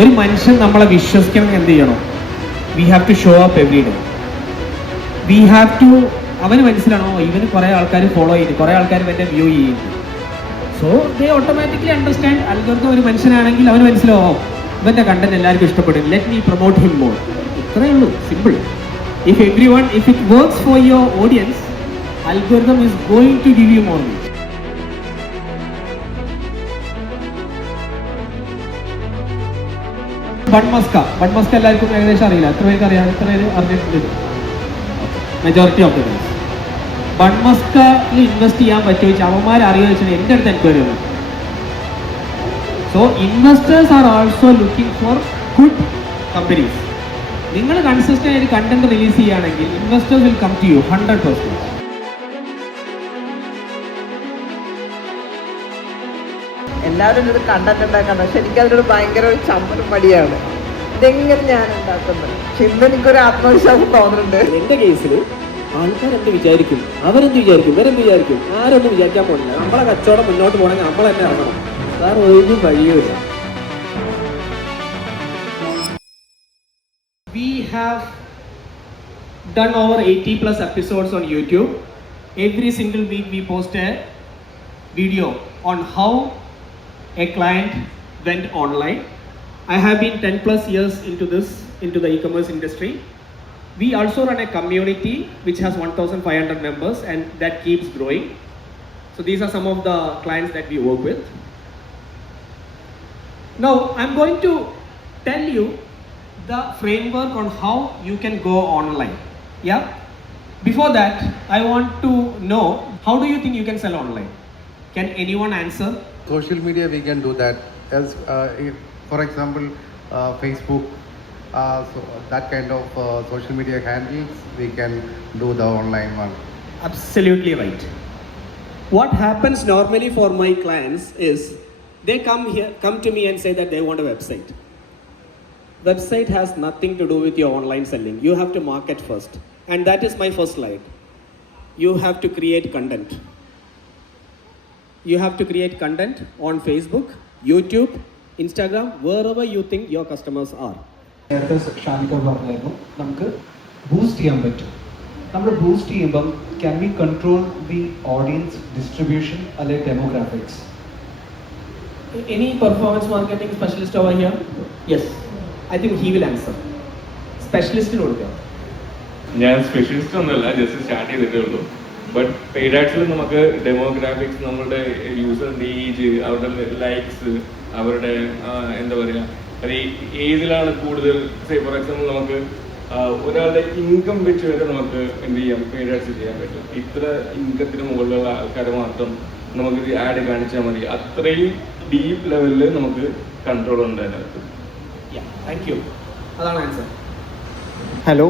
ഒരു മനുഷ്യൻ നമ്മളെ വിശ്വസിക്കണം എന്ത് ചെയ്യണം? We have to show up every day. We have to, അവന് മനസ്സിലാണോ ഇവന് കുറേ ആൾക്കാർ ഫോളോ ചെയ്യുന്നു, കുറേ ആൾക്കാർ ഇവൻ്റെ വ്യൂ ചെയ്യുന്നു. So they automatically understand. Algorithm ഒരു മനുഷ്യനാണെങ്കിൽ അവന് മനസ്സിലാവും ഇവൻ്റെ കണ്ടന്റ് എല്ലാവർക്കും ഇഷ്ടപ്പെടും, let me promote him more. ഇത്രയേ ഉള്ളൂ, simple. If it works for your audience, algorithm is going to give you more reach. Bunmaska എല്ലാവർക്കും ഏകദേശം അറിയില്ല. എത്ര പേർക്ക് അറിയാം? എത്ര പേര് അറിഞ്ഞിട്ടുണ്ട്? Majority of the girls. ബൺമസ്കിൽ ഇൻവെസ്റ്റ് ചെയ്യാൻ പറ്റുമോ വെച്ചാൽ അവന്മാർ അറിയുക വെച്ചാൽ എൻ്റെ അടുത്ത് എൻക്വയറി വന്നു. So investors are also looking for good companies. നിങ്ങൾ കൺസിസ്റ്റന്റ് ആയിട്ട് കണ്ടന്റ് റിലീസ് ചെയ്യുകയാണെങ്കിൽ investors will come to you 100%. എല്ലാവരും ഇത് കണ്ടന്റ് ഉണ്ടാക്കാൻ, പക്ഷെ എനിക്കതിനോട് ഭയങ്കര ഒരു ചമ്മലും മടിയാണ്. ഇതെങ്ങനെ ഞാൻ ഉണ്ടാക്കുന്നത്? പക്ഷെ ഇന്ന് എനിക്കൊരു ആത്മവിശ്വാസം തോന്നുന്നുണ്ട്. എൻ്റെ കേസിൽ ആൾക്കാരെന്ത് വിചാരിക്കും, അവരെന്ത് വിചാരിക്കും, ഇവരെന്ത് വിചാരിക്കും, ആരൊന്നും വിചാരിക്കാൻ പോകുന്നില്ല. നമ്മളെ കച്ചവടം മുന്നോട്ട് പോകണമെങ്കിൽ നമ്മൾ തന്നെ ഇറങ്ങണം. വേറെ ഒരു വഴിയുമില്ല. We have done over 80+ episodes on YouTube. Every single week we post a video on how a client went online. I have been 10+ years into the e-commerce industry. We also run a community which has 1,500 members and that keeps growing. So these are some of the clients that we work with. Now I'm going to tell you the framework on how you can go online. Yeah? Before that, I want to know, how do you think you can sell online? Can anyone answer? Social media, we can do that. As for example, Facebook, so that kind of social media handles, we can do the online one. Absolutely right. What happens normally for my clients is they come to me and say that they want a website. Website has nothing to do with your online selling. You have to market first. And that is my first slide. You have to create content. You have to create content on Facebook, YouTube, Instagram, wherever you think your customers are. നേരത്തെ ഷാനിക പറഞ്ഞായിരുന്നു നമുക്ക് boost ചെയ്യാൻ പറ്റും. നമ്മൾ boost ചെയ്യുമ്പം can we control the audience distribution അല്ലെ demographics? Any performance marketing specialist over here? Yes. I think he will answer. സ്പെഷ്യലിസ്റ്റിന് കൊടുക്കുക. ഞാൻ സ്പെഷ്യലിസ്റ്റ് ഒന്നുമല്ല, ജസ്റ്റ് സ്റ്റാർട്ട് ചെയ്തിട്ടേ ഉള്ളൂ. ബട്ട് പെയ്ഡ് ആഡ്സിൽ നമുക്ക് ഡെമോഗ്രാഫിക്സ്, നമ്മളുടെ യൂസറിൻ്റെ ഏജ്, അവരുടെ ലൈക്സ്, അവരുടെ എന്താ പറയുക, അത് ഏതിലാണ് കൂടുതൽ, ഫോർ എക്സാമ്പിൾ നമുക്ക് ഒരാളുടെ ഇൻകം വെച്ച് വരെ നമുക്ക് എന്ത് ചെയ്യാം, പെയ്ഡ് ആഡ്സ് ചെയ്യാൻ പറ്റും. ഇത്ര ഇൻകത്തിന് മുകളിലുള്ള ആൾക്കാരെ മാത്രം നമുക്ക് ആഡ് കാണിച്ചാൽ മതി. അത്രയും ഡീപ്പ് ലെവലിൽ നമുക്ക് കൺട്രോൾ ഉണ്ട് അതിനകത്ത്. Thank you. അതാണ് ആൻസർ. ഹലോ,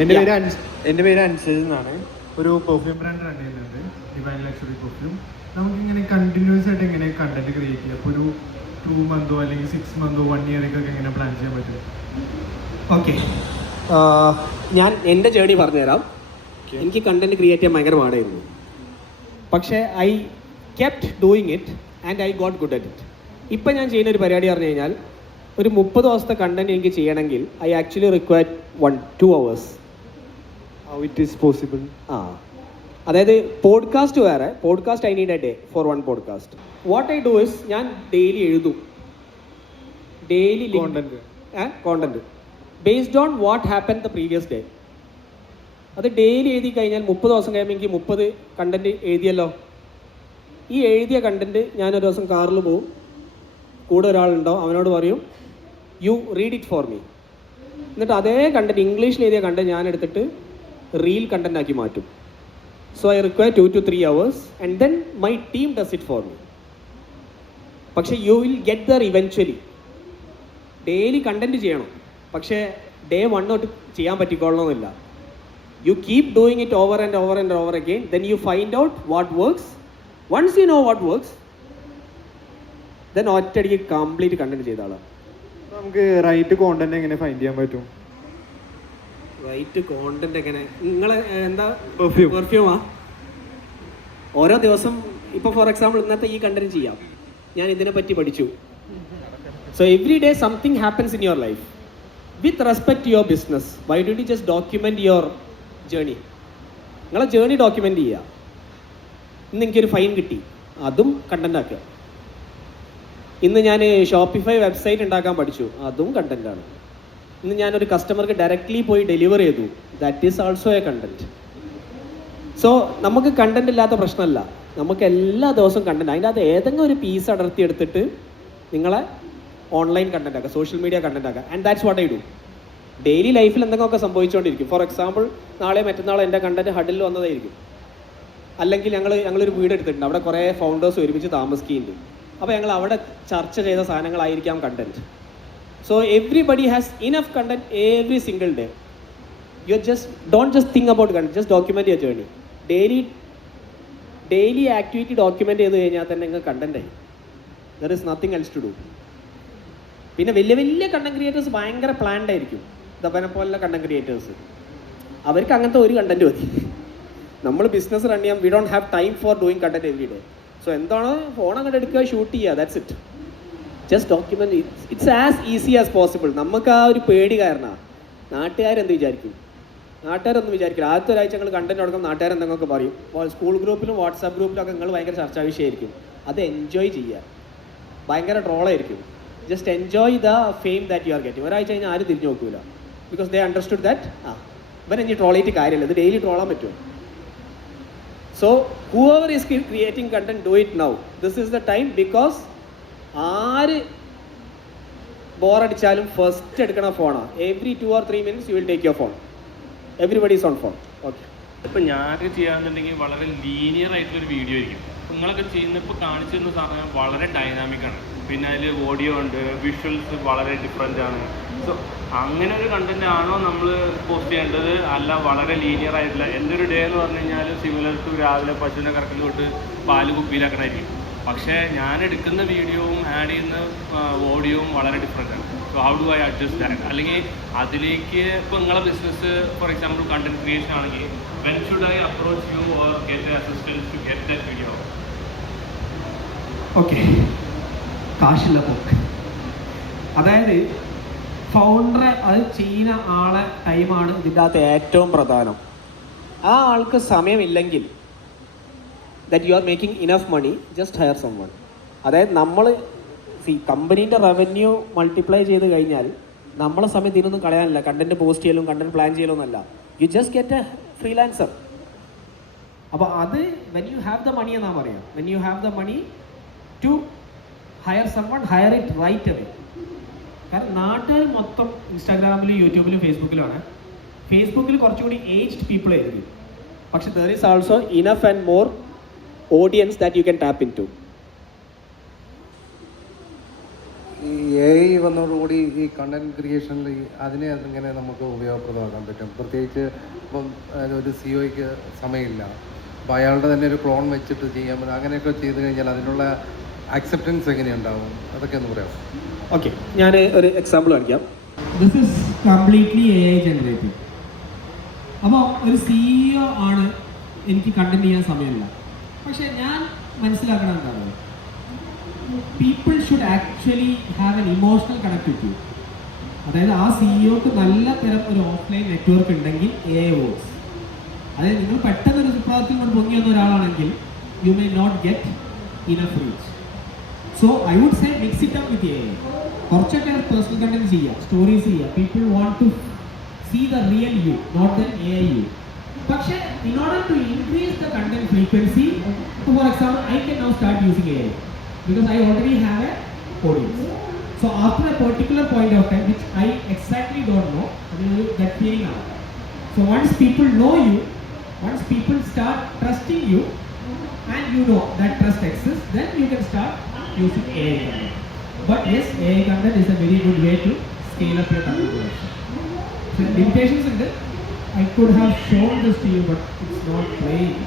എൻ്റെ പേര് അൻസൽ എന്നാണ്. ഒരു പെർഫ്യൂം ബ്രാൻഡ് റൺ ചെയ്യുന്നുണ്ട്, ഡിവൈൻ ലക്ഷറി പെർഫ്യൂം. നമുക്കിങ്ങനെ കണ്ടിന്യൂസ് ആയിട്ട് എങ്ങനെ കണ്ടന്റ് ക്രിയേറ്റ് ചെയ്യാം? അപ്പോൾ ഒരു 2 മന്തോ അല്ലെങ്കിൽ 6 മന്തോ 1 ഇയറൊക്കെ എങ്ങനെ പ്ലാൻ ചെയ്യാൻ പറ്റും? ഓക്കെ, ഞാൻ എൻ്റെ ജേർണി പറഞ്ഞുതരാം. എനിക്ക് കണ്ടന്റ് ക്രിയേറ്റ് ചെയ്യാൻ ഭയങ്കര പാടായിരുന്നു. പക്ഷേ I kept doing it and I got good at it. ഇപ്പം ഞാൻ ചെയ്യുന്ന ഒരു പരിപാടി പറഞ്ഞു കഴിഞ്ഞാൽ, ഒരു 30 ദിവസത്തെ കണ്ടന്റ് എനിക്ക് ചെയ്യണമെങ്കിൽ I actually require 1-2 hours. How it is possible? അതായത് പോഡ്കാസ്റ്റ് വേറെ, podcast I need a day for 1 podcast. What I do is, ഞാൻ ഡെയിലി എഴുതും, daily content based on what happen the previous day. അത് daily എഴുതി കഴിഞ്ഞാൽ 30 ദിവസം കഴിയുമ്പോൾ എനിക്ക് 30 കണ്ടന്റ് എഴുതിയല്ലോ. ഈ എഴുതിയ കണ്ടന്റ് ഞാനൊരു ദിവസം കാറിൽ പോവും, കൂടെ ഒരാളുണ്ടോ, അവനോട് പറയും you read it for me. എന്നിട്ട് അതേ കണ്ടന്റ്, ഇംഗ്ലീഷിൽ എഴുതിയ കണ്ടന്റ് ഞാൻ എടുത്തിട്ട് റീൽ കണ്ടന്റ് ആക്കി മാറ്റും. So I require 2 to 3 hours and then my team does it for me. പക്ഷേ you will get there eventually. Daily content ചെയ്യണം, പക്ഷേ ഡേ 1 തൊട്ട് ചെയ്യാൻ പറ്റിക്കൊള്ളണമെന്നില്ല. You keep doing it over and over and over again, then you find out what works. Once you know what works, then ഒറ്റയടിക്ക് complete content ചെയ്ത ആളാണ്. നമുക്ക് right content എങ്ങനെ ഫൈൻഡ് ചെയ്യാൻ പറ്റും? റൈറ്റ് കോണ്ടന്റ് എങ്ങനെ? നിങ്ങൾ എന്താ പെർഫ്യൂമാ? ഓരോ ദിവസം ഇപ്പോൾ ഫോർ എക്സാമ്പിൾ ഇന്നത്തെ ഈ കണ്ടന്റ് ചെയ്യാം, ഞാൻ ഇതിനെ പറ്റി പഠിച്ചു, So every day something happens in your life. With respect to your business, why don't you just document your journey? നിങ്ങളെ ജേണി ഡോക്യുമെൻ്റ് ചെയ്യുക. ഇന്ന് എനിക്കൊരു ഫൈൻ കിട്ടി, അതും കണ്ടൻ്റ് ആക്കുക. ഇന്ന് ഞാൻ ഷോപ്പിഫൈ വെബ്സൈറ്റ് ഉണ്ടാക്കാൻ പഠിച്ചു, അതും കണ്ടൻ്റാണ്. ഇന്ന് ഞാനൊരു കസ്റ്റമർക്ക് ഡയറക്റ്റ്ലി പോയി ഡെലിവർ ചെയ്തു, that is also A content. So നമുക്ക് കണ്ടൻ്റ് ഇല്ലാത്ത പ്രശ്നമല്ല, നമുക്ക് എല്ലാ ദിവസവും കണ്ടൻറ്റ്. അതിൻ്റെ അകത്ത് ഏതെങ്കിലും ഒരു പീസ് അടർത്തി എടുത്തിട്ട് നിങ്ങളെ ഓൺലൈൻ കണ്ടൻ്റ് ആക്കുക, സോഷ്യൽ മീഡിയ കണ്ടൻ്റ് ആക്കുക. And that's what I do. Daily ലൈഫിൽ എന്തെങ്കിലുമൊക്കെ സംഭവിച്ചുകൊണ്ടിരിക്കും. ഫോർ എക്സാമ്പിൾ, നാളെ മറ്റന്നാളെ എൻ്റെ കണ്ടൻറ്റ് ഹഡിൽ വന്നതായിരിക്കും. അല്ലെങ്കിൽ ഞങ്ങളൊരു വീട് എടുത്തിട്ടുണ്ട്, അവിടെ കുറേ ഫൗണ്ടേഴ്സ് ഒരുമിച്ച് താമസിക്കുന്നുണ്ട്. അപ്പോൾ ഞങ്ങൾ അവിടെ ചർച്ച ചെയ്ത സാധനങ്ങളായിരിക്കാം content. So everybody has enough content every single day. You don't just think about content, just document your journey. Daily activity document ചെയ്ത് കഴിഞ്ഞാൽ തന്നെ നിങ്ങൾക്ക് കണ്ടൻറ്റായി. There is nothing else to do. പിന്നെ വലിയ വലിയ കണ്ടൻറ് ക്രിയേറ്റേഴ്സ് ഭയങ്കര പ്ലാൻഡ് ആയിരിക്കും. ദബനെ പോലുള്ള കണ്ടൻറ് ക്രിയേറ്റേഴ്സ്, അവർക്ക് അങ്ങനത്തെ ഒരു കണ്ടൻറ്റ് മതി. നമ്മൾ ബിസിനസ് റൺ ചെയ്യാം, we don't have time for doing content every day. So എന്താണ്, ഫോൺ അങ്ങോട്ട് എടുക്കുക, ഷൂട്ട് ചെയ്യുക, that's it. Just document. It's as easy as possible. നമുക്ക് ആ ഒരു പേടി കാരണമാണ്. നാട്ടുകാരെന്ത് വിചാരിക്കും? നാട്ടുകാരൊന്നും വിചാരിക്കില്ല. ആദ്യത്തെ ഒരാഴ്ച ഞങ്ങൾ കണ്ടൻറ് തുടങ്ങും, നാട്ടുകാരെന്തെങ്കിലുമൊക്കെ പറയും. സ്കൂൾ ഗ്രൂപ്പിലും വാട്സാപ്പ് ഗ്രൂപ്പിലൊക്കെ നിങ്ങൾ ഭയങ്കര ചർച്ചാ വിഷയമായിരിക്കും. അത് എൻജോയ് ചെയ്യുക. ഭയങ്കര ട്രോളായിരിക്കും. Just enjoy the fame that you are getting. ഒരാഴ്ച കഴിഞ്ഞാൽ ആരും തിരിഞ്ഞു നോക്കില്ല. ബിക്കോസ് ദേ അണ്ടർസ്റ്റുഡ് ദാറ്റ് ഇവൻ ഇനി ട്രോൾ ചെയ്തിട്ട് കാര്യമില്ല, ഇത് ഡെയിലി ട്രോളാൻ പറ്റുമോ. So whoever is creating content, do it now. This is the time. Because ആര് ബോറടിച്ചാലും ഫസ്റ്റ് എടുക്കണ ഫോണാണ്. Every 2 or 3 minutes you will take your phone. Everybody is on phone. Okay, ഇപ്പം ഞാനൊക്കെ ചെയ്യാന്നുണ്ടെങ്കിൽ വളരെ ലീനിയർ ആയിട്ടുള്ളൊരു വീഡിയോ ആയിരിക്കും. നിങ്ങളൊക്കെ ചെയ്യുന്ന ഇപ്പോൾ കാണിച്ചു തരുന്ന സാധനം വളരെ ഡൈനാമിക്കാണ്. പിന്നെ അതിൽ ഓഡിയോ ഉണ്ട്, വിഷ്വൽസ് വളരെ ഡിഫറെൻ്റ് ആണ്. സോ അങ്ങനെ ഒരു കണ്ടന്റ് ആണോ നമ്മൾ പോസ്റ്റ് ചെയ്യേണ്ടത്? അല്ല വളരെ ലീനിയർ ആയിട്ടില്ല. എൻ്റെ ഒരു ഡേ എന്ന് പറഞ്ഞു കഴിഞ്ഞാൽ സിമിലർ ടു രാവിലെ പശുവിനെ കറക്കി തൊട്ട് പാല് കുപ്പിയിലാക്കണമായിരിക്കും. പക്ഷേ ഞാൻ എടുക്കുന്ന വീഡിയോവും ആഡ് ചെയ്യുന്ന ഓഡിയോവും വളരെ ഡിഫറെൻ്റ് ആണ്. So how do I adjust that? അല്ലെങ്കിൽ അതിലേക്ക് ഇപ്പോൾ നിങ്ങളെ business for example content creation ആണെങ്കിൽ when should I approach you or get assistance to get that video? Okay, കാശില്ലപ്പോൾ. അതായത് ഫൗണ്ടർ അത് ചെയ്യുന്ന ആളെ ടൈമാണ് ഇതിൻ്റെ അകത്ത് ഏറ്റവും പ്രധാനം. ആ ആൾക്ക് സമയമില്ലെങ്കിൽ that you are making enough money, just hire someone. അതായത് നമ്മൾ കമ്പനീൻ്റെ റവന്യൂ മൾട്ടിപ്ലൈ ചെയ്ത് കഴിഞ്ഞാൽ നമ്മളെ സമയത്ത് ഇതിനൊന്നും കളയാനില്ല. കണ്ടൻറ്റ് പോസ്റ്റ് ചെയ്യലും കണ്ടൻറ്റ് പ്ലാൻ ചെയ്യലും എന്നല്ല. You just get a freelancer. അപ്പോൾ അത് when you have the money എന്നാണ് പറയാം. When you have the money to hire someone, hire it right away. കാരണം നാട്ടുകാർ മൊത്തം ഇൻസ്റ്റാഗ്രാമിലും യൂട്യൂബിലും ഫേസ്ബുക്കിലുമാണ്. ഫേസ്ബുക്കിൽ കുറച്ചുകൂടി ഏജ്ഡ് പീപ്പിൾ ആയിരിക്കും. പക്ഷെ there is also enough and more audience that you can tap into. ഈ AI വന്നതോടുകൂടി ഈ കണ്ടന്റ് ക്രിയേഷനിൽ അതിനെ അതിങ്ങനെ നമുക്ക് ഉപയോഗപ്രദമാക്കാൻ പറ്റും. പ്രത്യേകിച്ച് ഇപ്പം ഒരു സിഒയ്ക്ക് സമയമില്ല, അപ്പോൾ അയാളുടെ തന്നെ ഒരു ക്ലോൺ വെച്ചിട്ട് ചെയ്യാൻ പറ്റും. അങ്ങനെയൊക്കെ ചെയ്ത് കഴിഞ്ഞാൽ അതിനുള്ള അക്സെപ്റ്റൻസ് എങ്ങനെയുണ്ടാവും, അതൊക്കെ ഒന്ന് പറയാം. ഓക്കെ, ഞാൻ ഒരു എക്സാമ്പിൾ കാണിക്കാം. This is completely AI generated. അപ്പോൾ ഒരു CEO ആണ്, എനിക്ക് കണ്ടന്റ് ചെയ്യാൻ സമയമില്ല. പക്ഷേ ഞാൻ മനസ്സിലാക്കണം എന്താണ്, people should actually have an emotional connect with you. അതായത് ആ സിഇഒക്ക് നല്ല തരം ഒരു ഓഫ്ലൈൻ നെറ്റ്വർക്ക് ഉണ്ടെങ്കിൽ AI വർക്ക്സ്. അതായത് നിങ്ങൾ പെട്ടെന്ന് ഒരു സുപ്രഭാതത്തിൽ കൊണ്ട് പൊങ്ങി വന്ന ഒരാളാണെങ്കിൽ you may not get enough reach. So I would say mix it up with AI. കുറച്ചൊക്കെ പേഴ്സണൽ കണ്ടന്റ് ചെയ്യുക, സ്റ്റോറീസ് ചെയ്യുക. People want to see the real you, not the AI you. പക്ഷേ in order to increase the content frequency, for example I can now start using AI because I already have a audience. So after a particular point of time, which I exactly don't know, I mean that feeling out. So once people know you, once people start trusting you, and you know that trust exists, then you can start using AI content. But yes, AI content is a very good way to scale up your content production. So limitations in it, I could have shown this to you, but it's not playing.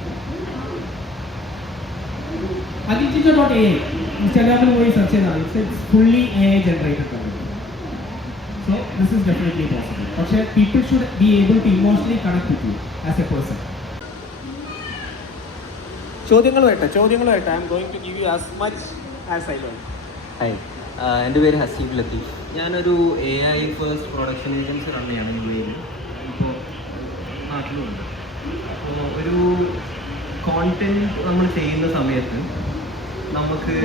Aditya.ai, Instagram will search it. It's fully AI generated content. So this is definitely possible. But people should be able to emotionally connect with you as a person. ചോദ്യങ്ങൾ വരട്ടെ. I'm going to give you as much as I learn. എൻ്റെ പേര് ഹസീബ് ലത്തീഫ്. ഞാനൊരു AI first production agency run ചെയ്യാണ് UAE. ഇപ്പോൾ നാട്ടിലുണ്ട്. അപ്പോൾ ഒരു കോണ്ടൻറ്റ് നമ്മൾ ചെയ്യുന്ന സമയത്ത് നമുക്ക്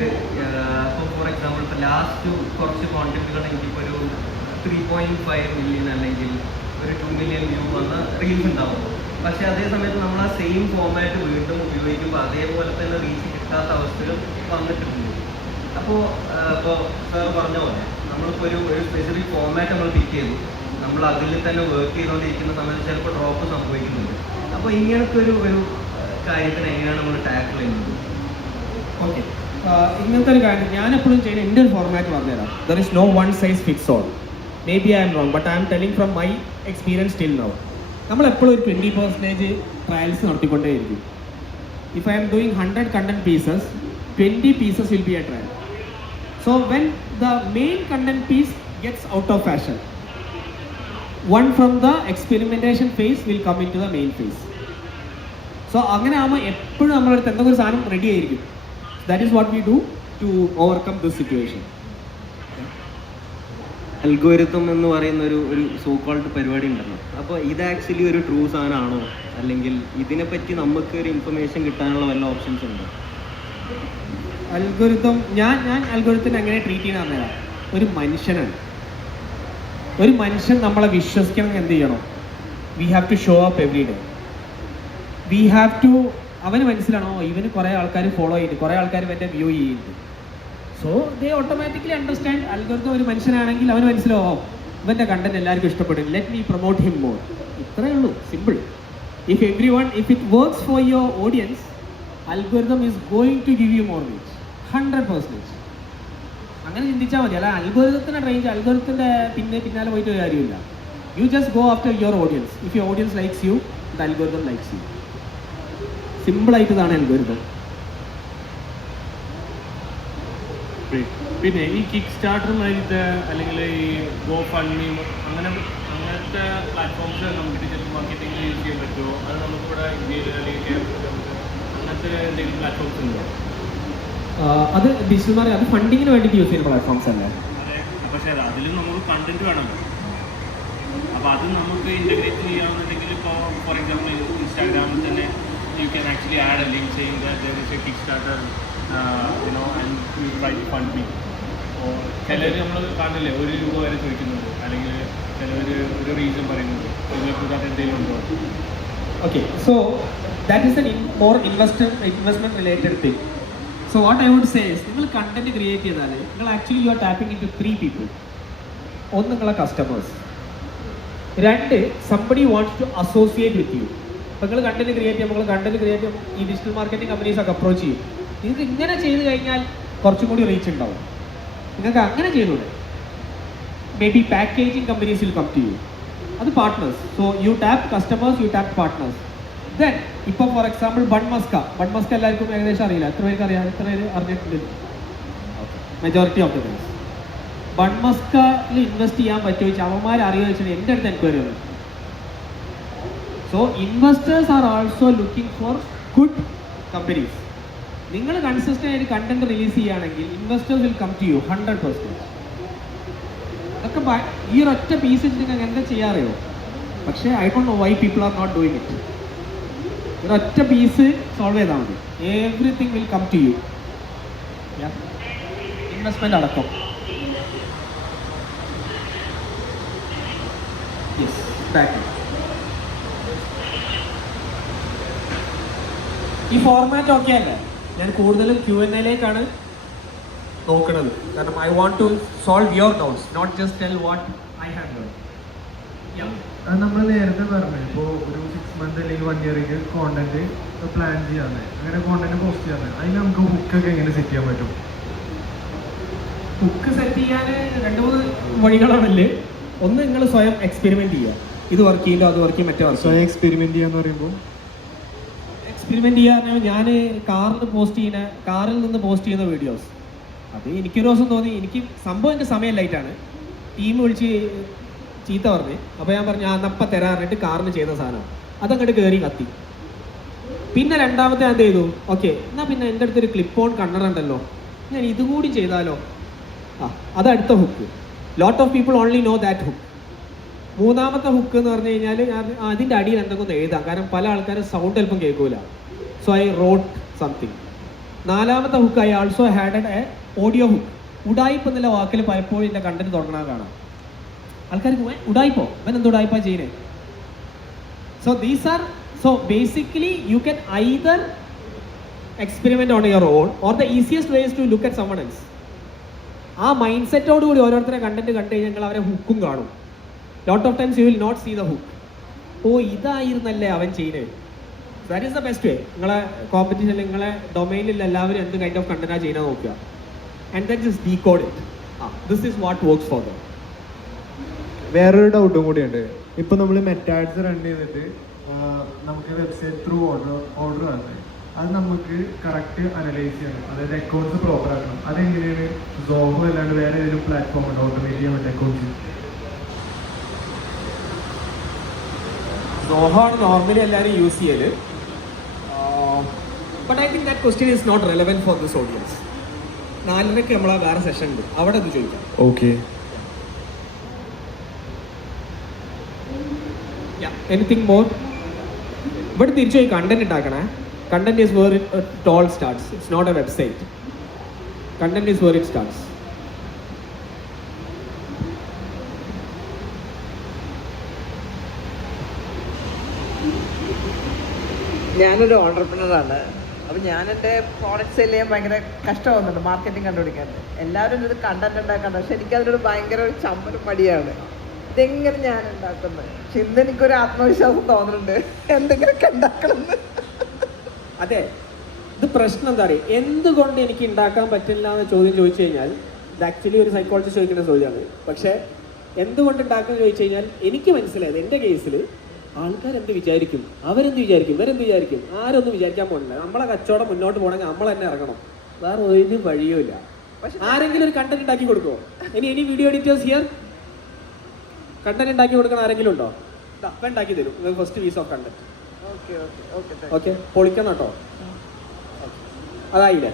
ഇപ്പോൾ ഫോർ എക്സാമ്പിൾ ഇപ്പോൾ ലാസ്റ്റ് കുറച്ച് കോണ്ടൻറ്റുകൾ എനിക്കിപ്പോൾ ഒരു 3.5 മില്യൺ അല്ലെങ്കിൽ ഒരു 2 മില്യൺ വ്യൂ വന്ന റീൽസ് ഉണ്ടാവും. പക്ഷേ അതേ സമയത്ത് നമ്മൾ ആ സെയിം ഫോമാറ്റ് വീണ്ടും ഉപയോഗിക്കുമ്പോൾ അതേപോലെ തന്നെ റീച്ച് കിട്ടാത്ത അവസ്ഥകൾ വന്നിട്ടുണ്ട്. അപ്പോൾ ഇപ്പോൾ സാർ പറഞ്ഞ പോലെ നമ്മളിപ്പോൾ ഒരു സ്പെസിഫിക് ഫോമാറ്റ് നമ്മൾ പിക്ക് ചെയ്തു, നമ്മൾ അതിൽ തന്നെ വർക്ക് ചെയ്തുകൊണ്ടിരിക്കുന്ന സമയത്ത് ചിലപ്പോൾ ഡ്രോപ്പ് സംഭവിക്കുന്നുണ്ട്. അപ്പോൾ ഇങ്ങനത്തെ ഒരു കാര്യത്തിന് എങ്ങനെയാണ് നമ്മൾ ടാക്കിൾ ചെയ്യുന്നത്? ഓക്കെ, ഇങ്ങനത്തെ ഒരു കാര്യം ഞാൻ എപ്പോഴും ചെയ്യുന്ന എൻ്റെ ഒരു ഫോർമാറ്റ് പറഞ്ഞുതരാം. There is no one size fix all. Maybe I'm wrong, but I'm telling from my experience till now. നമ്മളെപ്പോഴും ഒരു 20% ട്രയൽസ് നടത്തിക്കൊണ്ടേയിരിക്കും. If I'm doing 100 content pieces, 20 pieces will be a trial. So when the main content piece gets out of fashion, one from the experimentation phase will come into the main phase. So അങ്ങനെ ആകുമ്പോൾ എപ്പോഴും നമ്മുടെ അടുത്ത് എന്തെങ്കിലും ഒരു സാധനം ready ആയിരിക്കും. That is what we do to overcome this situation. Algorithm എന്ന് പറയുന്ന ഒരു സോ കോൾഡ് പരിപാടി ഉണ്ടല്ലോ. അപ്പോൾ ഇത് ആക്ച്വലി ഒരു ട്രൂ സാധനമാണോ, അല്ലെങ്കിൽ ഇതിനെപ്പറ്റി നമുക്ക് ഒരു ഇൻഫർമേഷൻ കിട്ടാനുള്ള വല്ല ഓപ്ഷൻസ് ഉണ്ടോ? അൽഗോരിതം ഞാൻ അൽഗോരിതത്തിനെ എങ്ങനെ ട്രീറ്റ് ചെയ്യണമെന്ന് തരാം. ഒരു മനുഷ്യനാണ്. ഒരു മനുഷ്യൻ നമ്മളെ വിശ്വസിക്കണമെങ്കിൽ എന്ത് ചെയ്യണം? We have to show up every day. We have to, അവന് മനസ്സിലാണോ ഇവന് കുറേ ആൾക്കാർ ഫോളോ ചെയ്യുന്നുണ്ട്, കുറേ ആൾക്കാർ ഇവൻ്റെ വ്യൂ ചെയ്യുന്നുണ്ട്. So they automatically understand. Algorithm ഒരു മനുഷ്യനാണെങ്കിൽ അവന് മനസ്സിലാവും ഇവൻ്റെ കണ്ടന്റ് എല്ലാവർക്കും ഇഷ്ടപ്പെടും, let me promote him more. ഇത്രയേ ഉള്ളൂ, simple. If it works for your audience, algorithm is going to give you more reach 100%. അങ്ങനെ ചിന്തിച്ചാൽ മതി. അല്ല അൽഗോരിതത്തിൻ്റെ റേഞ്ച്, അൽഗോരിതത്തിൻ്റെ പിന്നാലെ പോയിട്ട് ഒരു കാര്യമില്ല. You just go after your audience. If your audience likes you, the algorithm likes you. സിമ്പിളായിട്ട് ഇതാണ് അൽഗോരിതം. പിന്നെ ഈ കിക്ക് സ്റ്റാർട്ടർ മാതിരത്തെ അല്ലെങ്കിൽ ഈ ഗോ ഫണ്ട് അങ്ങനത്തെ പ്ലാറ്റ്ഫോംസ് നമുക്ക് ഡിജിറ്റൽ മാർക്കറ്റിംഗ് യൂസ് ചെയ്യാൻ പറ്റുമോ? അത് നമുക്കിവിടെ ഇന്ത്യയിൽ അല്ലെങ്കിൽ കേരളത്തിൽ അങ്ങനത്തെ എന്തെങ്കിലും പ്ലാറ്റ്ഫോംസ് ഉണ്ടോ? അത് ഡിജിറ്റൽ മാർക്കറ്റ്, അത് ഫണ്ടിങ്ങിന് വേണ്ടിയിട്ട് യൂസ് ചെയ്യുന്ന പ്ലാറ്റ്ഫോംസ് അല്ലേ? അതെ, പക്ഷേ അതിലും നമുക്ക് കണ്ടന്റ് വേണമല്ലോ. അപ്പോൾ അത് നമുക്ക് ഇൻ്റഗ്രേറ്റ് ചെയ്യാമെന്നുണ്ടെങ്കിൽ ഇപ്പോൾ ഫോർ എക്സാമ്പിൾ ഇൻസ്റ്റാഗ്രാമിൽ തന്നെ you can actually add A link saying that there is a Kickstarter, and you try to fund me. അപ്പോൾ ചിലർ നമ്മൾ കാണില്ലേ ₹1 വരെ ചോദിക്കുന്നുണ്ട്, അല്ലെങ്കിൽ ചിലർ ഒരു റീസൺ പറയുന്നുണ്ട്. ഇതിലേക്ക് എന്തെങ്കിലും ഉണ്ടോ? Okay, so that is an more investment related thing. So what I would say is, നിങ്ങൾ കണ്ടന്റ് ക്രിയേറ്റ് ചെയ്താൽ നിങ്ങൾ actually you are tapping into 3 people. ഒന്ന് നിങ്ങളെ customers, 2 somebody wants to associate with you. അപ്പോൾ നിങ്ങൾ content create ചെയ്യുമ്പോൾ ഈ digital marketing കമ്പനീസൊക്കെ approach ചെയ്യും. നിങ്ങൾക്ക് ഇങ്ങനെ ചെയ്ത് കഴിഞ്ഞാൽ കുറച്ചും കൂടി റീച്ച് ഉണ്ടാവും. നിങ്ങൾക്ക് അങ്ങനെ ചെയ്തൂടെ? Maybe packaging companies will come to you. അത് partners. So you tap customers, you tap partners. Then ഇപ്പോൾ ഫോർ എക്സാമ്പിൾ ബൺമസ്ക എല്ലാവർക്കും ഏകദേശം അറിയില്ല. എത്ര പേർക്ക് അറിയാം? എത്ര പേര് അറിഞ്ഞിട്ടുണ്ട്? Majority of the peers. ബൺമസ്കയിൽ ഇൻവെസ്റ്റ് ചെയ്യാൻ പറ്റുമോ ചോദിച്ചാൽ അവന്മാർ അറിയുമോ വെച്ചാൽ എൻ്റെ അടുത്ത് എൻക്വയറി വരും. So investors are also looking for good companies. നിങ്ങൾ കൺസിസ്റ്റൻ്റ് ആയിട്ട് കണ്ടന്റ് റിലീസ് ചെയ്യുകയാണെങ്കിൽ investors will come to you 100%. അതൊക്കെ ഈ ഒരൊറ്റ പീസ് വെച്ച് നിങ്ങൾക്ക് എന്താ ചെയ്യാറിയോ? പക്ഷേ I don't know why people are not doing it. ഒരൊറ്റ പീസ് സോൾവ് ചെയ്താൽ മതി, everything will come to you. Investment അടക്കം. Yes, back. ഈ ഫോർമാറ്റ് ഓക്കെ അല്ലേ? ഞാൻ കൂടുതലും Q&Aയിലേക്കാണ് നോക്കുന്നത്. കാരണം I want to solve your doubts, not just tell what I have done. അത് നമ്മൾ നേരത്തെ പറഞ്ഞു, ഇപ്പോൾ ഒരു 6 month അല്ലെങ്കിൽ 1 year കോണ്ടന്റ് പ്ലാൻ ചെയ്യാതെ അങ്ങനെ കോണ്ടന്റ് പോസ്റ്റ് ചെയ്യാതെ അതിന് നമുക്ക് ഹുക്കൊക്കെ എങ്ങനെ സെറ്റ് ചെയ്യാൻ പറ്റും? ഹുക്ക് സെറ്റ് ചെയ്യാൻ 2-3 വഴികളാണല്ലേ. ഒന്ന്, നിങ്ങൾ സ്വയം എക്സ്പെരിമെൻറ്റ് ചെയ്യുക. ഇത് വർക്ക് ചെയ്യില്ല, അത് വർക്ക് ചെയ്യും, മറ്റേ വർക്ക്. സ്വയം എക്സ്പെരിമെന്റ് ചെയ്യാന്ന് പറയുമ്പോൾ എക്സ്പെരിമെൻറ്റ് ചെയ്യാൻ ഞാൻ കാറിൽ നിന്ന് പോസ്റ്റ് ചെയ്യുന്ന വീഡിയോസ്, അത് എനിക്കൊരു ദിവസം തോന്നി, എനിക്ക് സംഭവം എൻ്റെ സമയമായിട്ടാണ് ടീം വിളിച്ച് ചീത്ത പറഞ്ഞ്. അപ്പോൾ ഞാൻ പറഞ്ഞു അന്നപ്പം തരാറിട്ട് കാറിന് ചെയ്ത സാധനം അതങ്ങോട്ട് കയറി കത്തി. പിന്നെ രണ്ടാമത്തെ എന്ത് ചെയ്തു, ഓക്കെ എന്നാൽ പിന്നെ എൻ്റെ അടുത്തൊരു ക്ലിപ്പ് ഓൺ കണ്ണറുണ്ടല്ലോ, ഞാൻ ഇതുകൂടി ചെയ്താലോ അത് അടുത്ത hook. Lot of people only know that hook. മൂന്നാമത്തെ ഹുക്ക് എന്ന് പറഞ്ഞു കഴിഞ്ഞാൽ ഞാൻ അതിൻ്റെ അടിയിൽ എന്തെങ്കിലും എഴുതാം, കാരണം പല ആൾക്കാരും സൗണ്ട് അല്പം കേൾക്കൂല. So I wrote something. നാലാമത്തെ hook I also had a audio hook. ഉടായ്പ എന്നുള്ള വാക്കിൽ പലപ്പോഴും എൻ്റെ കണ്ടന്റ് തുടങ്ങാൻ കാണാം. ആൾക്കാർക്ക് ഉടായ്പോ അവൻ എന്ത് ഉടായ്പ ചെയ്യുന്നത്. So these are, so basically you can either experiment on your own or the easiest way is to look at someone else. ആ മൈൻഡ് സെറ്റോടുകൂടി ഓരോരുത്തരെ കണ്ടന്റ് കണ്ടു കഴിഞ്ഞാൽ നിങ്ങൾ അവരെ ഹുക്കും കാണും. Lot of times you will not see the hook. ഓ ഇതായിരുന്നല്ലേ അവൻ ചെയ്യുന്നത്. That is the best way. നിങ്ങളെ കോമ്പറ്റീഷനിൽ നിങ്ങളെ ഡൊമൈനിൽ എല്ലാവരും എന്ത് കൈൻഡ് ഓഫ് കണ്ടന്റാണ് ചെയ്യുന്നത് നോക്കുക. And then just decode it. This is what works for them. വേറൊരു ഡൗട്ടും കൂടിയുണ്ട്. ഇപ്പോൾ നമ്മൾ മെറ്റാഡ്സ് റൺ ചെയ്തിട്ട് നമുക്ക് വെബ്സൈറ്റ് ത്രൂ ഓർഡർ ആണ്, അത് നമുക്ക് കറക്റ്റ് അനലൈസ് ചെയ്യണം, അതായത് അക്കൗണ്ട്സ് പ്രോപ്പർ ആക്കണം. അതെങ്ങനെയാണ് സോഹോ അല്ലാണ്ട് വേറെ ഏതെങ്കിലും പ്ലാറ്റ്ഫോം ഉണ്ടോ ഓട്ടോമേറ്റ് ചെയ്യാൻ പറ്റും അക്കൗണ്ട്സ്? സോഹോ ആണ് നോർമലി എല്ലാവരും യൂസ് ചെയ്യല്. But I think that question is not relevant for this audience. 4:30 നമ്മളെ വേറെ സെഷൻ ഉണ്ട്, അവിടെ അത് ചോദിക്കാം. ഓക്കെ. Anything more? ഇവിടെ തിരിച്ചു പോയി കണ്ടന്റ് ഉണ്ടാക്കണേ. Content is where it all starts. It's not a website. Content is where it starts. ഞാനൊരു ഓണ്ടർപ്രണറാണ്. അപ്പോൾ ഞാൻ എൻ്റെ പ്രോഡക്റ്റ് സെല് ചെയ്യാൻ ഭയങ്കര കഷ്ടമാകുന്നുണ്ട്, മാർക്കറ്റിംഗ് കണ്ടുപിടിക്കാൻ. എല്ലാവരും ഇത് കണ്ടന്റ് ഉണ്ടാക്കണ്ട, പക്ഷെ എനിക്കതിനോട് ഭയങ്കര ഒരു ചമ്മലും മടിയാണ്. ഇതെങ്ങനെ ഞാൻ ഉണ്ടാക്കുന്നത്? പക്ഷെ ഇന്ന് എനിക്കൊരു ആത്മവിശ്വാസം തോന്നുന്നുണ്ട് എന്തെങ്കിലുമൊക്കെ ഉണ്ടാക്കണമെന്ന്. അതെ, ഇത് പ്രശ്നം എന്താ പറയുക, എന്തുകൊണ്ട് എനിക്ക് ഉണ്ടാക്കാൻ പറ്റില്ല എന്ന് ചോദ്യം ചോദിച്ചു കഴിഞ്ഞാൽ ഇത് ആക്ച്വലി ഒരു സൈക്കോളജിസ്റ്റ് ചോദിക്കുന്ന ചോദ്യമാണ്. പക്ഷേ എന്തുകൊണ്ട് ഉണ്ടാക്കുന്നത് ചോദിച്ചു കഴിഞ്ഞാൽ എനിക്ക് മനസ്സിലായത് എൻ്റെ കേസിൽ ആൾക്കാരെന്ത് വിചാരിക്കും, അവരെന്ത് വിചാരിക്കും, ഇവരെന്ത് വിചാരിക്കും, ആരൊന്നും വിചാരിക്കാൻ പോകുന്നില്ല. നമ്മളെ കച്ചവടം മുന്നോട്ട് പോകണമെങ്കിൽ നമ്മൾ തന്നെ ഇറങ്ങണം, വേറെ ഒരു വഴിയുമില്ല. പക്ഷെ ആരെങ്കിലും ഒരു കണ്ടന്റ് ഉണ്ടാക്കി കൊടുക്കുമോ? ഇനി വീഡിയോ എഡിറ്റേഴ്സ് ഹിയർ കണ്ടന്റ് ഉണ്ടാക്കി കൊടുക്കണം ആരെങ്കിലും ഉണ്ടോ? അപ്പം ഉണ്ടാക്കി തരും നിങ്ങൾക്ക് first piece of content. Okay, പൊളിക്കണം കേട്ടോ. അതായില്ലേ?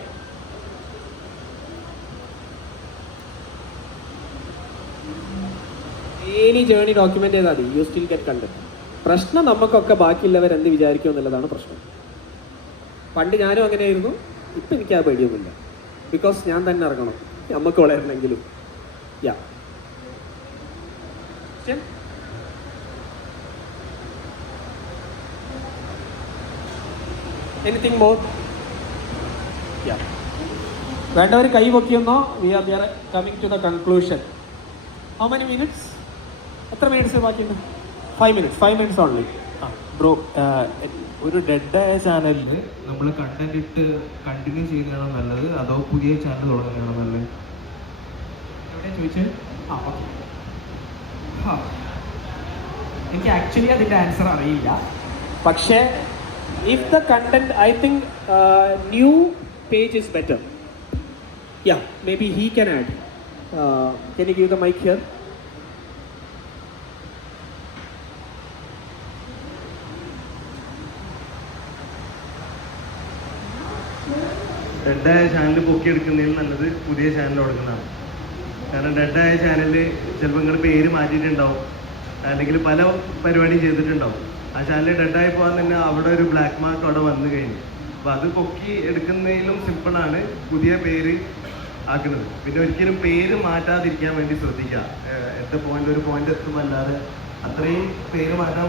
ഏനി ജേണി ഡോക്യുമെന്റ് ചെയ്താൽ മതി, യു സ്റ്റിൽ ഗെറ്റ് കണ്ടന്റ്. പ്രശ്നം നമുക്കൊക്കെ ബാക്കിയുള്ളവർ എന്ത് വിചാരിക്കും എന്നുള്ളതാണ് പ്രശ്നം. പണ്ട് ഞാനും അങ്ങനെയായിരുന്നു, ഇപ്പം എനിക്ക് ആ പേടിയൊന്നുമില്ല. ബിക്കോസ് ഞാൻ തന്നെ ഇറങ്ങണം, നമുക്ക് വളരണമെങ്കിലും. യാ, എനിത്തിങ് മോർ? യാ, വേണ്ടവർ കൈ പൊക്കിയെന്നോ? We are coming to the conclusion. How many minutes? എത്ര മിനിറ്റ്സ് ബാക്കിയുണ്ട്? 5 minutes ഓൺലി. ബ്രോ, ഒരു ഡെഡായ ചാനലിൽ നമ്മൾ കണ്ടന്റ് ഇട്ട് കണ്ടിന്യൂ ചെയ്യുന്നതാണോ നല്ലത്, അതോ പുതിയ ചാനൽ തുടങ്ങുന്നതാണോ നല്ലത്? എവിടെയാണ് ചോദിച്ചത്? ഓക്കെ. എനിക്ക് ആക്ച്വലി അതിൻ്റെ ആൻസർ അറിയില്ല. പക്ഷേ if the content, I think new page is better. Yeah, maybe he can add. Can you give the mic here? ഡെഡായ ചാനൽ പൊക്കിയെടുക്കുന്നതിൽ നല്ലത് പുതിയ ചാനൽ തുടങ്ങുന്നതാണ്. കാരണം ഡെഡായ ചാനലിൽ ചിലപ്പോൾ നിങ്ങൾ പേര് മാറ്റിയിട്ടുണ്ടാവും, അല്ലെങ്കിൽ പല പരിപാടിയും ചെയ്തിട്ടുണ്ടാവും. ആ ചാനൽ ഡെഡായി പോകാൻ തന്നെ അവിടെ ഒരു ബ്ലാക്ക് മാർക്ക് അവിടെ വന്നു കഴിഞ്ഞു. അപ്പോൾ അത് പൊക്കി എടുക്കുന്നതിലും സിമ്പിളാണ് പുതിയ പേര് ആക്കുന്നത്. പിന്നെ ഒരിക്കലും പേര് മാറ്റാതിരിക്കാൻ വേണ്ടി ശ്രദ്ധിക്കുക. ഒരു പോയിന്റ് എത്തുമ്പോൾ അല്ലാതെ അത്രയും പേര് മാറ്റാൻ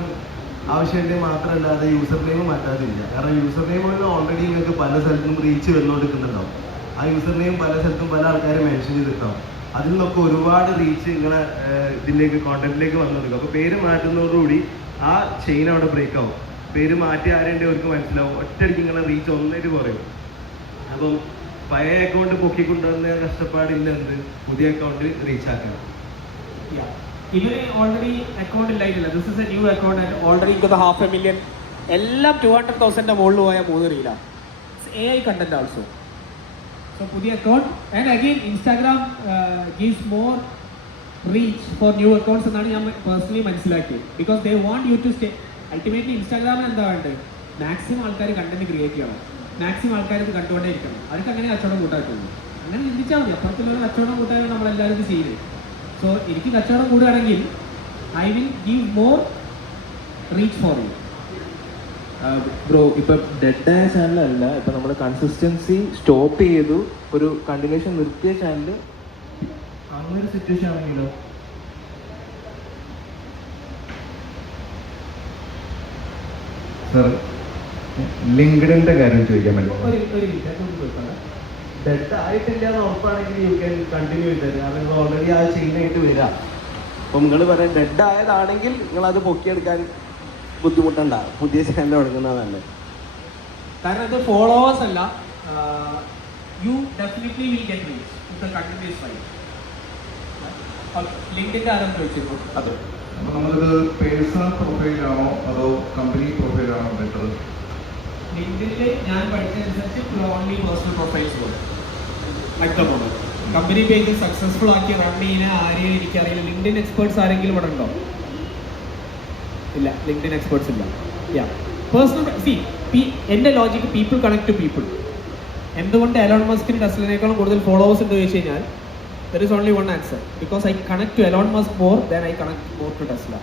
ആവശ്യമുണ്ടെങ്കിൽ മാത്രമല്ലാതെ യൂസർ നെയിം മാറ്റാതിരിക്കുക. കാരണം യൂസർ നെയിം ഓൾറെഡി നിങ്ങൾക്ക് പല സ്ഥലത്തും റീച്ച് വന്നുകൊടുക്കുന്നുണ്ടാവും. ആ യൂസർ നെയിം പല സ്ഥലത്തും പല ആൾക്കാരും മെൻഷൻ ചെയ്തിട്ടുണ്ടാവും. അതിൽ നിന്നൊക്കെ ഒരുപാട് റീച്ച് നിങ്ങളെ ഇതിലേക്ക് കോണ്ടന്റിലേക്ക് വന്നുകൊടുക്കും. അപ്പോൾ പേര് മാറ്റുന്നതോടുകൂടി ആ ചെയിൻ അവിടെ ബ്രേക്ക് ആവും. പേര് മാറ്റി ആരെൻ്റെ അവർക്ക് മനസ്സിലാവും, ഒറ്റയടിക്ക് നിങ്ങളെ റീച്ച് ഒന്നേറ്റ് കുറയും. അപ്പം പഴയ അക്കൗണ്ട് പൊക്കിക്കൊണ്ടുവന്ന കഷ്ടപ്പാടില്ല, എന്ത് പുതിയ അക്കൗണ്ട് റീച്ച് ആക്കണം. ഇവര് ഓൾറെഡി അക്കൗണ്ട് ഇല്ലായിട്ടില്ല. This is a new account and already ഇതൊക്കെ 500,000 എല്ലാം 200,000 മുകളിൽ പോയ 3 റീലാണ്. AI content also. സോ പുതിയ account and again Instagram gives more reach for new accounts എന്നാണ് ഞാൻ പേഴ്സണലി മനസ്സിലാക്കിയത്. Because they want you to stay. Ultimately ഇൻസ്റ്റാഗ്രാമിൽ എന്താ വേണ്ടത്? മാക്സിമം ആൾക്കാർ കണ്ടന്റ് ക്രിയേറ്റ് ചെയ്യണം, മാക്സിമം ആൾക്കാർ ഇത് കണ്ടുകൊണ്ടേ ഇരിക്കണം. അവർക്ക് അങ്ങനെ കച്ചവടം കൂട്ടാക്കുള്ളൂ. അങ്ങനെ ചിന്തിച്ചാൽ മതി. അപ്പുറത്തുള്ള കച്ചവടം കൂട്ടാനാണ് നമ്മളെല്ലാവരും ഇത് ചെയ്യുന്നത്. സോ എനിക്ക് കച്ചവടം കൂടുകയാണെങ്കിൽ I will give more reach for you. Bro ഇപ്പം ഡെഡ് ആയ ചാനലല്ല, ഇപ്പം നമ്മൾ കൺസിസ്റ്റൻസി സ്റ്റോപ്പ് ചെയ്തു ഒരു കണ്ടിന്യൂഷൻ നിർത്തിയ ചാനൽ, അങ്ങനെ ഒരു സിറ്റുവേഷൻ ആണെങ്കിലോ? സർ ലിങ്ക്ഡിൻ്റെ കാര്യം ചോദിക്കാൻ പറ്റും? ഒരു മിനിറ്റ് ഡെഡ് ആയിട്ടില്ല എന്ന് ഉറപ്പാണെങ്കിൽ യു ക്യാൻ കണ്ടിന്യൂ ചെയ്തത്. കാരണം നിങ്ങൾ ഓൾറെഡി അത് ചെയ്യുന്നതായിട്ട് വരാം. അപ്പം നിങ്ങൾ പറയാം ഡെഡ് ആയതാണെങ്കിൽ നിങ്ങളത് പൊക്കിയെടുക്കാൻ ബുദ്ധിമുട്ടണ്ട, പുതിയ ചാനൽ തുടങ്ങുന്നതല്ലേ. കാരണം ഇത് ഫോളോവേഴ്സ് അല്ല, you definitely will get reach with the continuous fight. ലിങ്ക്ഡിൻ്റെ ആരും ചോദിച്ചിരുന്നു. അതെ. അപ്പോൾ നമ്മളിത് പേഴ്സണൽ പ്രൊഫൈലാണോ അതോ കമ്പനി പ്രൊഫൈലാണോ ബെറ്റർ? ലിങ്ക്ഡിനിൽ ഞാൻ പഠിച്ചതനുസരിച്ച് ഓൺലി പേഴ്സണൽ പ്രൊഫൈൽസ് പോലെ മറ്റൊന്നും കമ്പനി പേജ് സക്സസ്ഫുൾ ആക്കി റൺ ചെയ്യുന്ന ആരെയും എനിക്കറിയില്ല. ലിങ്ക്ഡിൻ എക്സ്പേർട്സ് ആരെങ്കിലും ഇവിടെ ഉണ്ടോ? ഇല്ല, ലിങ്ക്ഡിൻ എക്സ്പേർട്സ് ഇല്ല. യാ പേഴ്സണൽ എൻ്റെ logic people connect to people. എന്തുകൊണ്ട് എലോൺ മസ്കിന് ടെസ്ലയേക്കാളും കൂടുതൽ ഫോളോവേഴ്സ് ഉണ്ട് ചോദിച്ചു കഴിഞ്ഞാൽ there is only one answer, because I connect to Elon Musk more than I connect more to Tesla.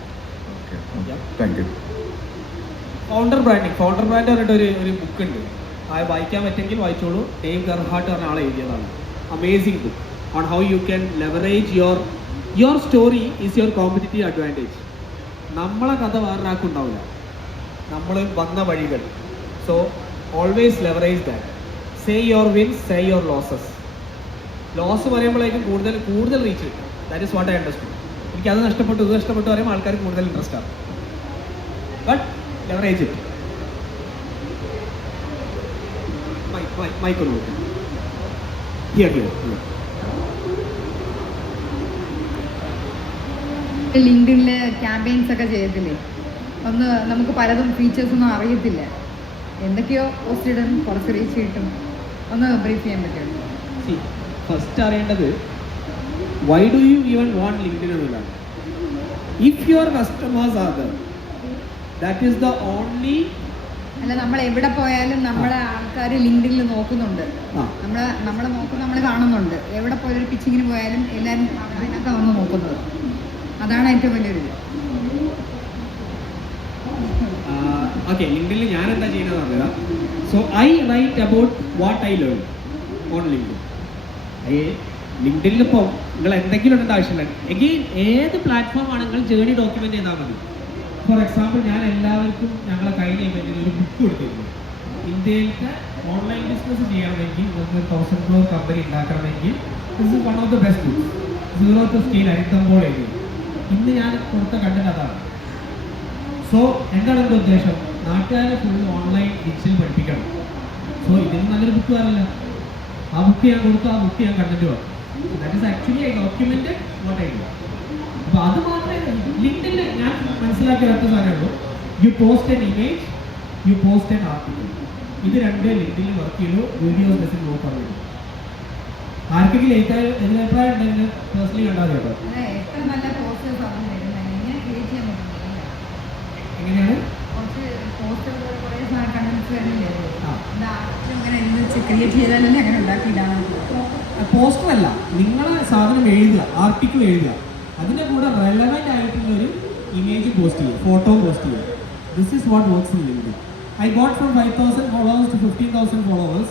Okay, thank U. Founder branding പറഞ്ഞിട്ട് ഒരു ബുക്ക് ഉണ്ട്, അത് വായിക്കാൻ പറ്റുമെങ്കിൽ വായിച്ചോളൂ. ഡേവ് ഗെർഹാർട്ട് പറഞ്ഞ ആളെ എഴുതിയതാണ്. Amazing book on how you can leverage your story is your competitive advantage. നമ്മളെ കഥ വേറൊരാൾക്കും ഉണ്ടാവില്ല, നമ്മൾ വന്ന വഴികൾ. So always leverage that. Say your wins, say your losses. Loss പറയുമ്പോഴേക്കും കൂടുതൽ റീച്ച് കിട്ടും. That is what I understood. എനിക്കത് നഷ്ടപ്പെട്ടു ഇത് നഷ്ടപ്പെട്ടു പറയുമ്പോൾ ആൾക്കാർക്ക് കൂടുതൽ ഇൻട്രസ്റ്റ് ആണ്. But leverage it. മൈക്കൊന്നു ലിങ്ക്ഡിനില് ക്യാമ്പയിൻസ് ഒക്കെ ചെയ്യത്തില്ലേ, ഒന്ന് നമുക്ക് പലതും ഫീച്ചേഴ്സ് ഒന്നും അറിയത്തില്ല, എന്തൊക്കെയോ പോസ്റ്റ് ഇടും, കുറച്ച് റീച്ച് കിട്ടും, ഒന്ന് ബ്രീഫ് ചെയ്യാൻ പറ്റുമോ? ഫസ്റ്റ് അറിയേണ്ടത് why do you even want LinkedIn എന്നുള്ളതാണ്. If your customers are there, that is the only. അല്ല, നമ്മൾ എവിടെ പോയാലും നമ്മളെ ആൾക്കാർ ലിങ്ക്ഡിനിൽ നോക്കുന്നുണ്ട്, നമ്മളെ നോക്കും, നമ്മൾ കാണുന്നുണ്ട്. എവിടെ പോയൊരു പിച്ചിങ്ങിന് പോയാലും എല്ലാവരും അതിനൊക്കെ വന്ന് നോക്കുന്നത്. അതാണ് ഏറ്റവും വലിയൊരു. ഓക്കെ, ലിങ്ക്ഡിനിൽ ഞാൻ എന്താ ചെയ്യുന്നതെന്ന് അറിയാം. So I write about what I learn on LinkedIn. ലിങ്ക്ഡിനിൽ ഇപ്പോൾ നിങ്ങൾ എന്തെങ്കിലും ഇടേണ്ട ആവശ്യമില്ല. എഗെയിൻ ഏത് പ്ലാറ്റ്ഫോം ആണെങ്കിൽ ജേർണി ഡോക്യുമെന്റ് ചെയ്താൽ മതി. ഫോർ എക്സാമ്പിൾ, ഞാൻ എല്ലാവർക്കും ഞങ്ങളെ കഴിഞ്ഞ ഇവന്റിൽ ഒരു ബുക്ക് കൊടുത്തിരുന്നു. ഇന്ത്യയിലത്തെ ഓൺലൈൻ ബിസിനസ് ചെയ്യണമെങ്കിൽ, നമുക്ക് 1000 crore കമ്പനി ഉണ്ടാക്കണമെങ്കിൽ this is one of the best books. 0 to Scale അരിത്തമ്പോൾ എഴുതി. ഇന്ന് ഞാൻ കൊടുത്ത കണ്ടന്റ് അതാണ്. സോ എന്താണ് എൻ്റെ ഉദ്ദേശം? നാട്ടുകാരെ ഫുൾ ഓൺലൈൻ ഡിജിറ്റൽ പഠിപ്പിക്കണം. സോ ഇതിന് നല്ലൊരു ബുക്ക് വരില്ല. ആ ബുക്ക് ഞാൻ കൊടുത്തു, ആ ബുക്ക് ഞാൻ കണ്ടന്റ് വന്നു. That is actually I document what I do. അപ്പോൾ അത് മാത്രമേ ലിങ്ക്ഡിനിൽ ഞാൻ മനസ്സിലാക്കിയ ഒറ്റ സാധനമുള്ളൂ. You post an image, you post an article. ഇത് രണ്ടേ ലിങ്ക്ഡിനിൽ വർക്ക് ചെയ്യുള്ളൂ. വീഡിയോസ് ബസ്സിൽ നോക്കാൻ വേണ്ടി. ആർക്കെങ്കിലും എതിരഭിപ്രായം ഉണ്ടെങ്കിൽ പേഴ്സണലി കണ്ടാൽ കേട്ടോ. എത്ര നല്ല പോസ്റ്റേഴ്സ് ആണ് എങ്ങനെ ക്രിയേറ്റ് ചെയ്യാൻ പറ്റും? എങ്ങനെയാണ് ക്രിയേറ്റ് ചെയ്താലല്ലേ അങ്ങനെ ഉണ്ടാക്കിയിടാൻ? പോസ്റ്റർ അല്ല, നിങ്ങളെ സാധനം എഴുതുക, ആർട്ടിക്കിൾ എഴുതുക, അതിൻ്റെ കൂടെ റെലവൻ്റ് ആയിട്ടുള്ളൊരു ഇമേജ് പോസ്റ്റ് ചെയ്യുക, ഫോട്ടോ പോസ്റ്റ് ചെയ്യുക. This is what works in LinkedIn. I got from 5,000 followers to 15,000 followers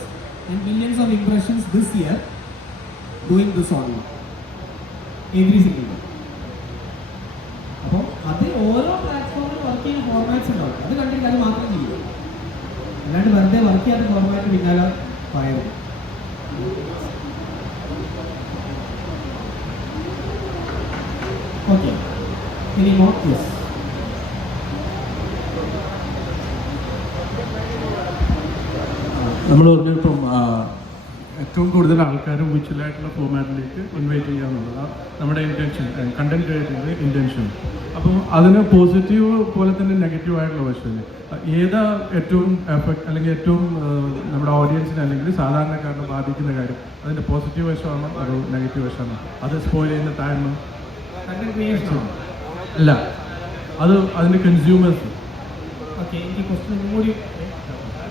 and millions of impressions this year doing this only. Every single day. അപ്പോൾ അത് ഓരോ പ്ലാറ്റ്ഫോമിൽ വർക്ക് ചെയ്യുന്ന ഫോർമാറ്റ്സ് ഉണ്ടാവും. അത് കണ്ടിട്ട് അത് മാത്രം ചെയ്യുക, അല്ലാണ്ട് വെറുതെ വർക്ക് ചെയ്യാത്ത ഫോർമാറ്റ് പിന്നാലെ പറയരുത്. ഓക്കെ, ഇനി യെസ്. നമ്മൾ പറഞ്ഞിപ്പം ഏറ്റവും കൂടുതൽ ആൾക്കാർ മ്യൂച്വലായിട്ടുള്ള ഫോമാറ്റിലേക്ക് ഇൻവൈറ്റ് ചെയ്യുക എന്നുള്ളത് നമ്മുടെ ഇൻറ്റൻഷൻ, കണ്ടന്റ് ക്രിയേറ്ററിൻ്റെ ഇൻറ്റൻഷൻ. അപ്പം അതിന് പോസിറ്റീവ് പോലെ തന്നെ നെഗറ്റീവ് ആയിട്ടുള്ള വശമില്ല. ഏതാ ഏറ്റവും എഫക്റ്റ് അല്ലെങ്കിൽ ഏറ്റവും നമ്മുടെ ഓഡിയൻസിനെ അല്ലെങ്കിൽ സാധാരണക്കാരനെ ബാധിക്കുന്ന കാര്യം? അതിൻ്റെ പോസിറ്റീവ് വശമാണോ അതോ നെഗറ്റീവ് വശമാണോ? അത് സ്പോയിൽ ചെയ്യുന്ന ടൈം അല്ല, അത് അതിൻ്റെ കൺസ്യൂമേഴ്സ്.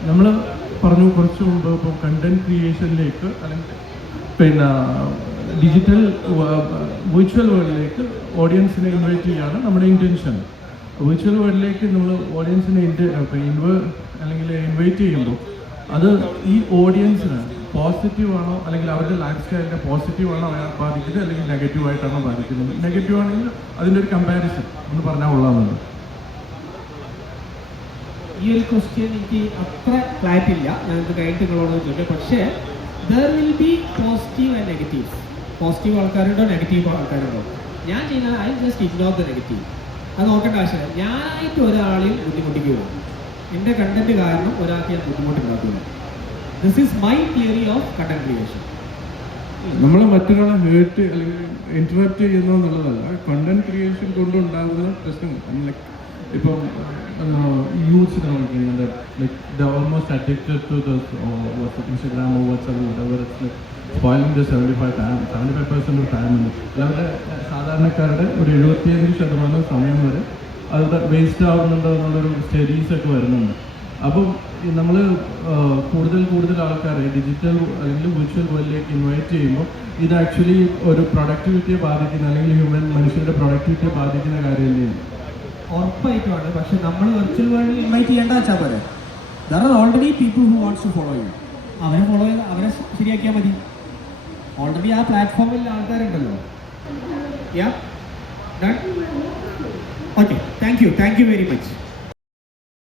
നമ്മൾ പറഞ്ഞു കുറച്ച് മുമ്പ്, ഇപ്പോൾ കണ്ടന്റ് ക്രിയേഷനിലേക്ക് അല്ലെങ്കിൽ പിന്നെ ഡിജിറ്റൽ വിർച്വൽ വേൾഡിലേക്ക് ഓഡിയൻസിനെ ഇൻവൈറ്റ് ചെയ്യുകയാണ് നമ്മുടെ ഇൻറ്റൻഷൻ. വിർച്വൽ വേൾഡിലേക്ക് നമ്മൾ ഓഡിയൻസിനെ അല്ലെങ്കിൽ ഇൻവൈറ്റ് ചെയ്യുമ്പോൾ അത് ഈ ഓഡിയൻസിന് പോസിറ്റീവ് ആണോ അല്ലെങ്കിൽ അവരുടെ ലൈഫ് സ്റ്റൈലിനെ പോസിറ്റീവ് ആണോ ബാധിക്കുന്നത് അല്ലെങ്കിൽ നെഗറ്റീവായിട്ടാണോ ബാധിക്കുന്നത്? നെഗറ്റീവ് ആണെങ്കിൽ അതിൻ്റെ ഒരു കമ്പാരിസൺ ഒന്ന് പറഞ്ഞാൽ കൊള്ളാമെന്നുണ്ട്. ഈ ഒരു ക്വസ്റ്റ്യൻ എനിക്ക് അത്ര ക്ലാരിറ്റി ഇല്ല, ഞാനത് കഴിഞ്ഞിട്ട് നിങ്ങളോട് ചോദിക്കും. പക്ഷേ there will be positive and negatives. Positive ആൾക്കാരുണ്ടോ, നെഗറ്റീവ് ആൾക്കാരുണ്ടോ? ഞാൻ ചെയ്യുന്നത് I just ignore the negative. അത് നോക്കേണ്ട ആവശ്യമില്ല. ഞാനായിട്ട് ഒരാളെയും ബുദ്ധിമുട്ടിക്കുകയില്ല. എൻ്റെ കണ്ടന്റ് കാരണം ഒരാൾക്ക് ഞാൻ ബുദ്ധിമുട്ടുണ്ടാക്കില്ല. This is my theory of content creation. നമ്മൾ മറ്റൊരാളെ ഹേർട്ട് അല്ലെങ്കിൽ ഇൻറ്ററാക്ട് ചെയ്യുന്നു എന്നുള്ളതല്ല, കണ്ടന്റ് ക്രിയേഷൻ കൊണ്ടുണ്ടാകുന്ന പ്രശ്നം. ലൈക്ക് ഇപ്പം യൂത്ത്സിനെ നോക്കുന്നത് like the almost addicted to the Instagram or WhatsApp whatever, it's like spoiling the 75% of time. അല്ലാതെ സാധാരണക്കാരുടെ ഒരു 75% സമയം വരെ അത് വേസ്റ്റ് ആവുന്നുണ്ടോ എന്നുള്ളൊരു സ്റ്റഡീസൊക്കെ വരുന്നുണ്ട്. അപ്പം നമ്മൾ കൂടുതൽ ആൾക്കാരെ ഡിജിറ്റൽ അല്ലെങ്കിൽ വിർച്വൽ വേൾഡിലേക്ക് ഇൻവൈറ്റ് ചെയ്യുമ്പോൾ ഇത് ആക്ച്വലി ഒരു പ്രൊഡക്ടിവിറ്റിയെ ബാധിക്കുന്ന അല്ലെങ്കിൽ മനുഷ്യരുടെ പ്രൊഡക്ടിവിറ്റിയെ ബാധിക്കുന്ന കാര്യം തന്നെയാണ്. ഉറപ്പായിട്ടുമാണ്. പക്ഷെ നമ്മൾ വെർച്വൽ വേൾഡിൽ ഇൻവൈറ്റ് ചെയ്യേണ്ട വെച്ചാൽ പോലെ there are already people who wants to follow you. അവരെ ഫോളോ ചെയ്ത് അവരെ ശരിയാക്കിയാൽ മതി. ഓൾറെഡി ആ പ്ലാറ്റ്ഫോമിൽ ആൾക്കാരുണ്ടല്ലോ. Yeah done. Okay, thank you very much.